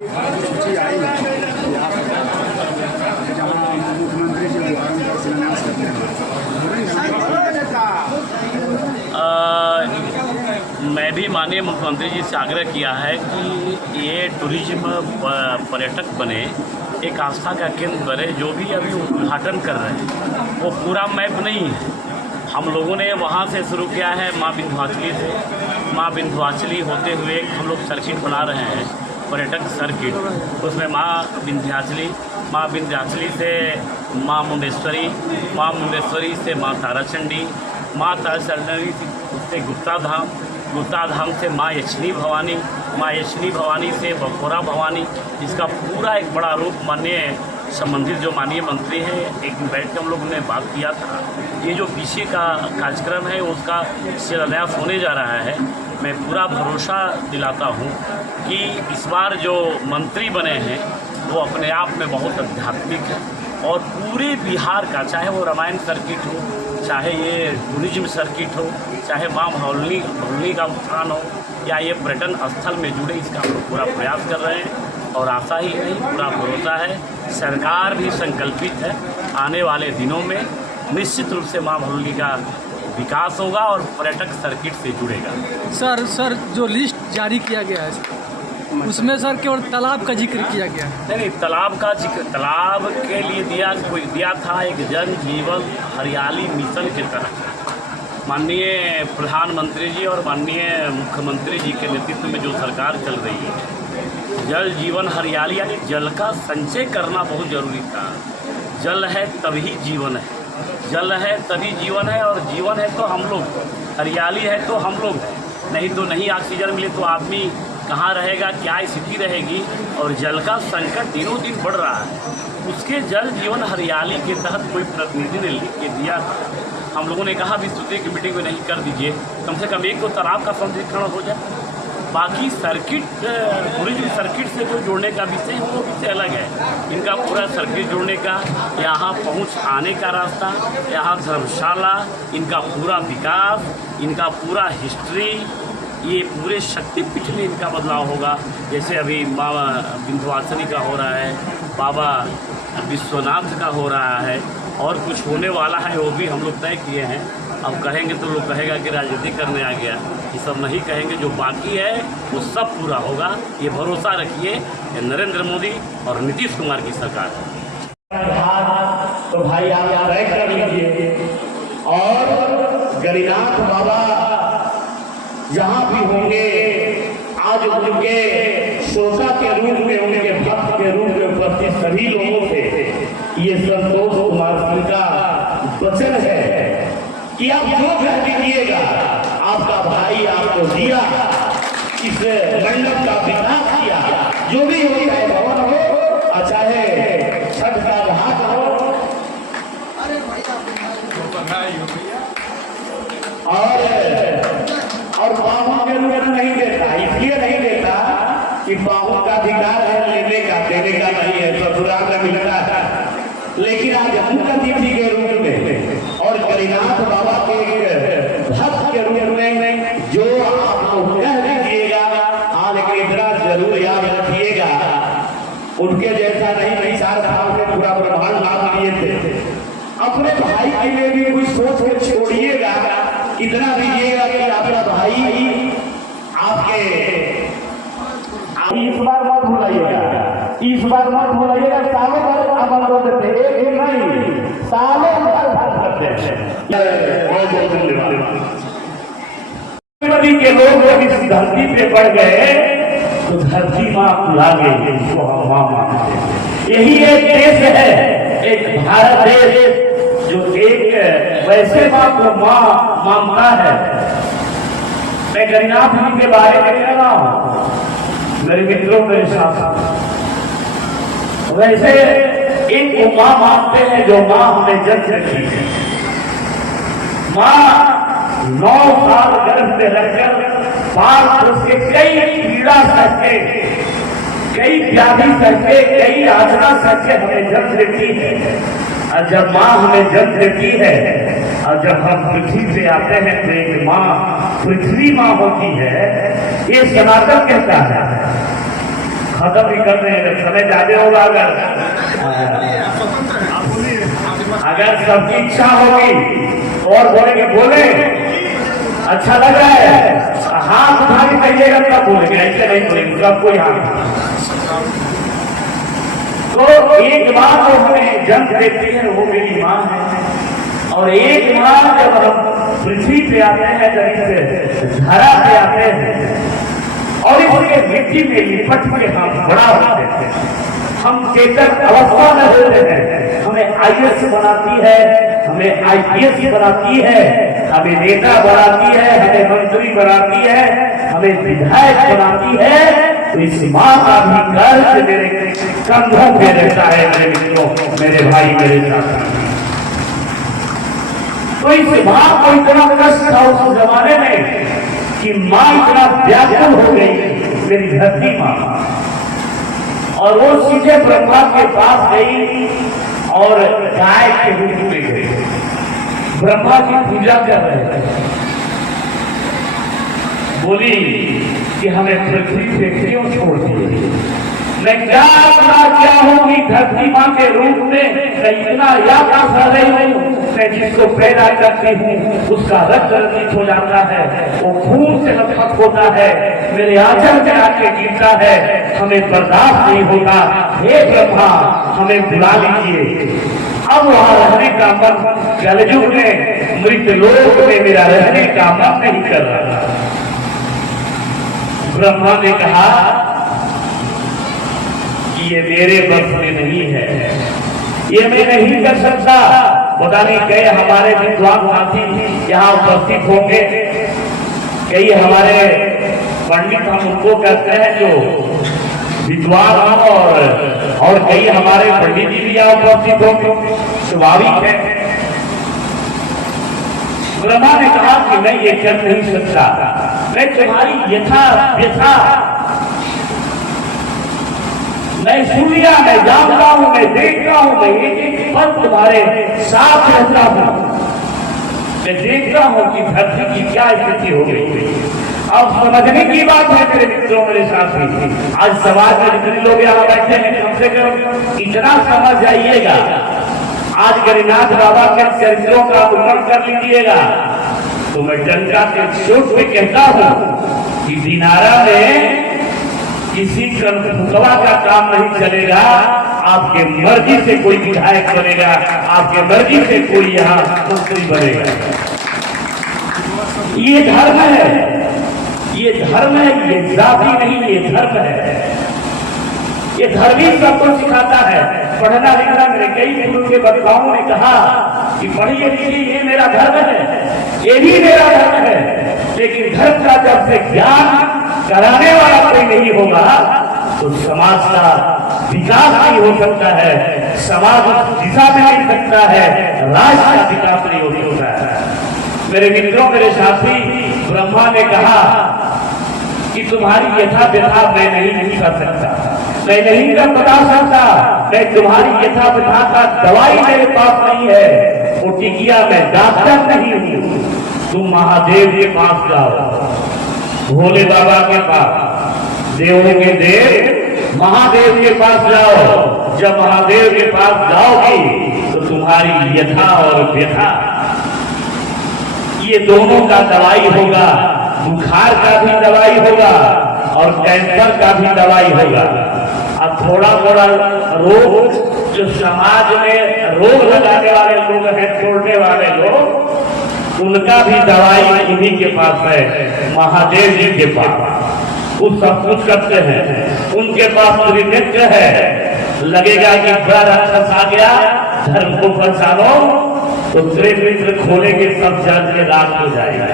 सूची आई जहाँ मुख्यमंत्री जी उद्घाटन का शिलान्यास करते हैं। मैं भी माननीय मुख्यमंत्री जी से आग्रह किया है कि ये टूरिज्म पर्यटक बने, एक आस्था का केंद्र बने। जो भी अभी उद्घाटन कर रहे हैं वो पूरा मैप नहीं है। हम लोगों ने वहाँ से शुरू किया है, माँ विंध्यवाचली से, माँ विंध्यवाचली होते हुए हम लोग सर्किट बना रहे हैं, पर्यटक सर्किट। उसमें माँ विंध्याचली से माँ मुंडेश्वरी, माँ मुंडेश्वरी से माँ ताराचंडी, माँ ताराचंडी से गुप्ता धाम से माँ यक्षिणी भवानी, माँ यक्षिणी भवानी से बखोरा भवानी। इसका पूरा एक बड़ा रूप माननीय संबंधित जो माननीय मंत्री हैं, एक दिन बैठ के हम लोगों ने बात किया था। ये जो पीछे का कार्यक्रम है उसका शिलान्यास होने जा रहा है। मैं पूरा भरोसा दिलाता हूँ कि इस बार जो मंत्री बने हैं वो अपने आप में बहुत आध्यात्मिक है और पूरे बिहार का, चाहे वो रामायण सर्किट हो, चाहे ये टूरिज्म सर्किट हो, चाहे माँ भौली का उत्थान हो, या ये पर्यटन स्थल में जुड़े, इसका हम लोग पूरा प्रयास कर रहे हैं। और आशा ही नहीं, पूरा भरोसा है, सरकार भी संकल्पित है। आने वाले दिनों में निश्चित रूप से माँ भौली का विकास होगा और पर्यटक सर्किट से जुड़ेगा। सर जो लिस्ट जारी किया गया है उसमें सर केवल तालाब का जिक्र किया गया है। नहीं, तालाब का जिक्र तालाब के लिए दिया था एक जल जीवन हरियाली मिशन के तहत। माननीय प्रधानमंत्री जी और माननीय मुख्यमंत्री जी के नेतृत्व में जो सरकार चल रही है, जल जीवन हरियाली, यानी जल का संचय करना बहुत ज़रूरी था। जल है तभी जीवन है, जल है तभी जीवन है, और जीवन है तो हम लोग, हरियाली है तो हम लोग हैं। नहीं तो नहीं ऑक्सीजन मिले तो आदमी कहाँ रहेगा, क्या स्थिति रहेगी। और जल का संकट दिनों दिन बढ़ रहा है। उसके जल जीवन हरियाली के तहत कोई प्रतिनिधि ने लिख के दिया था। हम लोगों ने कहा भी सूची की मीटिंग में नहीं कर दीजिए, कम से कम एक तो तालाब का संरक्षण हो जाए। बाकी सर्किट, टूरिज्म सर्किट से जो जोड़ने का विषय है वो विषय अलग है। इनका पूरा सर्किट जोड़ने का, यहाँ पहुँच आने का रास्ता, यहाँ धर्मशाला, इनका पूरा विकास, इनका पूरा हिस्ट्री, ये पूरे शक्तिपीठ में इनका बदलाव होगा। जैसे अभी माँ विंध्यवाचली का हो रहा है, बाबा विश्वनाथ का हो रहा है, और कुछ होने वाला है, वो भी हम लोग तय किए हैं। अब कहेंगे तो लोग कहेगा कि राजनीति करने आ गया। ये सब नहीं कहेंगे, जो बाकी है वो सब पूरा होगा। ये भरोसा रखिए, ये नरेंद्र मोदी और नीतीश कुमार की सरकार है। तो भाई आप तय कर लीजिए, और गरीनाथ बाबा जहाँ भी होंगे, आज उनके श्रोता के रूप में, उनके भक्त के रूप में उपस्थित सभी लोगों से ये संतोष कुमार सिंह का वचन है कि आप जो कह दीजिएगा, आपका भाई आपको दिया, इस मंडप का विकास किया, जो भी हो, चाहे भवन हो, चाहे छठ का घाट हो, और बाहु के रूप में नहीं देता। इसलिए नहीं देता कि बाहु का अधिकार है लेने का, देने का नहीं है, ससुराल में मिलता है। लेकिन आज मुख्य अतिथि के रूप में और गरीनाथ बाबा के भक्त के रूप में जो आपको कह दीजिएगा, आज के इतना जरूर याद रखिएगा, उनके जैसा नहीं, 4 साल में पूरा ब्रह्मांड नाम लिए थे। अपने भाई के लिए भी कुछ सोच के छोड़िएगा, इतना दीजिएगा कि आपका भाई आपके, इस बार मत भूलाइएगा, इस बार मत भूलाइएगा, सालों भर अमल करते थे, एक नहीं, सालों भर करते थे। के लोग जब इस धरती पे पड़ गए तो धरती माँ फुला गई, इसको हम माँ मानते हैं। यही एक देश है, एक भारत देश, जो एक वैसे माँ को माँ मानता है। मैं गरीनाथ जी के बारे में कह रहा हूँ, मेरे मित्रों, मेरे साथ, वैसे इनको माँ मानते हैं जो माँ हमें जन्म रखी है। माँ 9 साल गर्भ में रखकर बाल उसके कई पीड़ा सहते, कई व्याधि सहते, कई यातना सहते हमें जन्म देती है। और जब माँ हमें जन्म देती है और जब हम पृथ्वी पे आते हैं तो एक माँ पृथ्वी माँ होती है। ये सनातन कहता है। खत्म ही कर रहे हैं, समय ज्यादा होगा। अगर सबकी इच्छा होगी और बोलेंगे, बोले अच्छा लग रहा है, हाथ उठा के कहिएगा तब बोलेंगे, ऐसे नहीं बोलेंगे सबको यहाँ। तो एक माँ जो हमें जन्म देती है वो मेरी माँ है, और एक माँ जब हम पृथ्वी पे आते हैं, जमीन से धरा पे आते हैं और इसके मिट्टी में लिपट के हम बड़ा होते हैं, हम चेतन अवस्था में होते हैं, हमें IAS बनाती है, हमें IPS बनाती है, हमें नेता बनाती है, हमें मंत्री बनाती है, हमें विधायक बनाती है। तो इस माँ का भी कर्ज मेरे कंधों पे रहता है मेरे मित्रों, मेरे भाई, मेरे साथी। तो इस माँ को इतना कष्ट था उस जमाने में कि माँ इतना व्याकुल हो गई, मेरी धरती माँ, और वो सीधे ब्रह्मा के पास गई और गाय के रूप में गई। ब्रह्मा की पूजा कर रहे थे, बोली कि हमें पृथ्वी पे क्यों छोड़ दिए, मैं क्या हूँ धरती माँ के रूप में, मैं इतना याद कर रही हूँ, मैं जिसको पैदा करती हूँ उसका रक्त रंजित हो जाता है, वो खून से लथपथ होता है, मेरे आंचल में आके गिरता है, हमें बर्दाश्त नहीं होता, हे ब्रह्मा हमें बुला लीजिए। अब वहां रहने का मन, कलयुग में मृतलोक में मेरा रहने का मन नहीं कर रहा। ब्रह्मा ने कहा कि ये मेरे बस में नहीं है, ये मैं नहीं कर सकता। पता नहीं कई हमारे विद्वान साथी यहाँ उपस्थित होंगे, कई हमारे पंडित हम उनको कहते हैं जो विद्वान और कई हमारे पंडित जी भी यहाँ उपस्थित होंगे, स्वाभाविक है। ब्रह्मा ने कहा कि मैं ये कर नहीं सकता, मैं तुम्हारी यथा व्यथा मैं सुन लिया, मैं जानता हूं, मैं देखता हूं, मैं एक पल तुम्हारे साथ रहता हूं, मैं देखता हूं कि धरती की क्या स्थिति हो गई। अब समझने की बात है मेरे मित्रों, मेरे साथी, आज समाज में जितने लोग यहाँ बैठे हैं कम से कम इतना समझ जाइएगा, आज गरीनाथ बाबा के चरित्रों का अवलोकन कर लीजिएगा। तो मैं जनता के चोट पे कहता हूं कि दिनारा में किसी फुकवा का काम नहीं चलेगा, आपके मर्जी से कोई विधायक बनेगा, आपके मर्जी से कोई यहाँ मंत्री बनेगा। ये धर्म है, ये धर्म है, ये जाति नहीं, ये धर्म है। ये धर्म ही सबको सिखाता है पढ़ना लिखना। मेरे कई गुरु के वक्ताओं ने कहा कि पढ़िए लिखिए, ये मेरा धर्म है, ये भी मेरा धर्म है, लेकिन धर्म का जब से ज्ञान कराने वाला कोई नहीं होगा तो समाज का विकास नहीं हो सकता है, समाज दिशा में नहीं सकता है, राष्ट्र का विकास नहीं हो सकता है। मेरे मित्रों, मेरे साथी, ब्रह्मा ने कहा कि तुम्हारी यथा व्यथा मैं नहीं कर सकता, मैं नहीं कर बता सकता, मैं तुम्हारी यथा व्यथा का दवाई मेरे पास नहीं है, वो टिकिया मैं डॉक्टर नहीं हूँ। तुम महादेव के पास जाओ, भोले बाबा के पास, देवों के देव महादेव के पास जाओ। जब महादेव के पास जाओगी तो तुम्हारी यथा और व्यथा ये दोनों का दवाई होगा, बुखार का भी दवाई होगा और कैंसर का भी दवाई होगा। अब थोड़ा थोड़ा रोग जो समाज में रोग लगाने वाले लोग हैं, छोड़ने वाले लोग, उनका भी दवाई इन्हीं के पास है, महादेव जी के पास। वो सब कुछ करते हैं, उनके पास त्रिनेत्र है। लगेगा कि बड़ा राक्षस आ गया, धर्म को पहचानो, तो त्रिनेत्र खोलेंगे, सब जल के रात हो जाएगा।